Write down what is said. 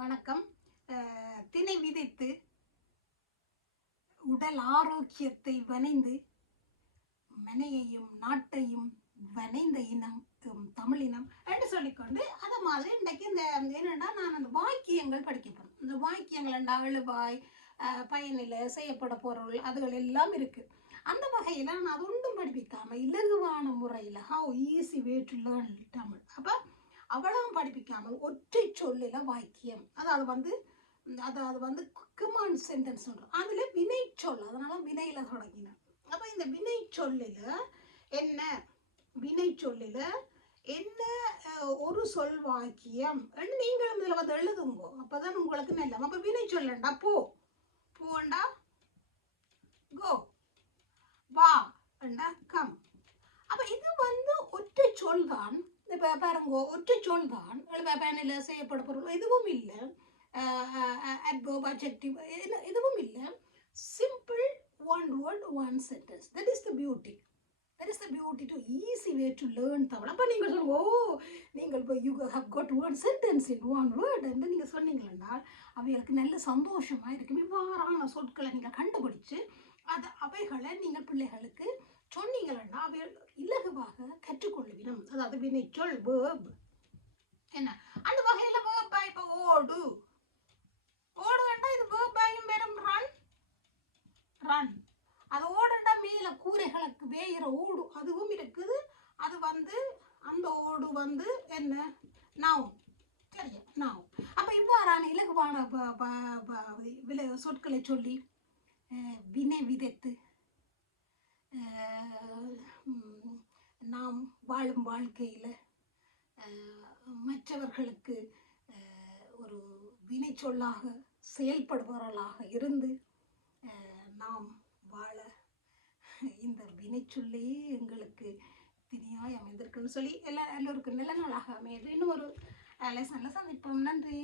வணக்கம். திணை விதைத்து உடல் ஆரோக்கியத்தை வனைந்து மனையையும் நாட்டையும் வனைந்த இனம் தமிழினம் என்று சொல்லிக்கொண்டு அதை மாதிரி இன்றைக்கு இந்த என்னென்னா நான் அந்த வாக்கியங்கள் படிக்க போகிறேன். இந்த வாக்கியங்கள் என்ன அழுவாய் பயனில் செய்யப்பட பொருள் அதுகள் எல்லாம் இருக்குது. அந்த வகையில் நான் அது ஒன்றும் படிப்பிக்காமல் இலகுவான முறையில் how easy way to learn Tamil. அப்போ அவ்வளவும் படிப்பிக்காமல் ஒற்றை சொல்லில் வாக்கியம் அதாவது கமாண்ட் சென்டென்ஸ் சொல்கிறோம். அதில் வினை சொல், அதனால வினையில் தொடங்கினேன். அப்போ இந்த வினை சொல்லில் என்ன ஒரு சொல் வாக்கியம் நீங்களும் இதில் வந்து எழுதுங்க. அப்போ தான் உங்களுக்கு நல்ல. அப்போ வினை சொல்லண்டா போண்டா கோ, வா அண்டா கம். அப்போ இது வந்து ஒற்றை சொல் தான். இப்போ பாருங்க, ஒற்றை சொல் தான். பேனில் செய்யப்பட பொருள் எதுவும் இல்லை, adverb adjective எதுவும் இல்லை. Simple one word one sentence. That is the beauty to easy way to learn Tamil. அப்போ நீங்கள் சொல்லுங்க, நீங்கள் you have got one sentence in one word என்று நீங்கள் சொன்னீங்கன்னா அவைகளுக்கு நல்ல சந்தோஷமாக இருக்கும். இவ்வாறான சொற்களை நீங்கள் கண்டுபிடிச்சு அவைகளை நீங்கள் பிள்ளைகளுக்கு சொன்னீங்கன்னா அவைகள் இலகுவாக கற்றுக்கொள்ளுவிடும். அதாவது வினைச்சொல் verb என்ன அந்த வகையில் verb இப்போ ஓடு வேண்டாம். இது verb வெறும் ரன். அது ஓடுண்டா மேலே கூரைகளுக்கு வேயிற ஓடு அதுவும் இருக்குது. அது வந்து அந்த ஓடு வந்து என்ன நவுன். சரியா நவுன். அப்போ இவ்வாறான இலகுவான சொற்களை சொல்லி வினை விதைத்து நாம் வாழும் வாழ்க்கையில் மற்றவர்களுக்கு ஒரு வினை சொல்லாக செயல்படுபவர்களாக இருந்து நாம் வாழ இந்த வினைச்சொல்லே எங்களுக்கு திணியாய் அமைந்திருக்குன்னு சொல்லி எல்லோருக்கும் நல்ல நாளாக அமையுது. இன்னும் ஒரு லெசனில் சந்திப்போம். நன்றி.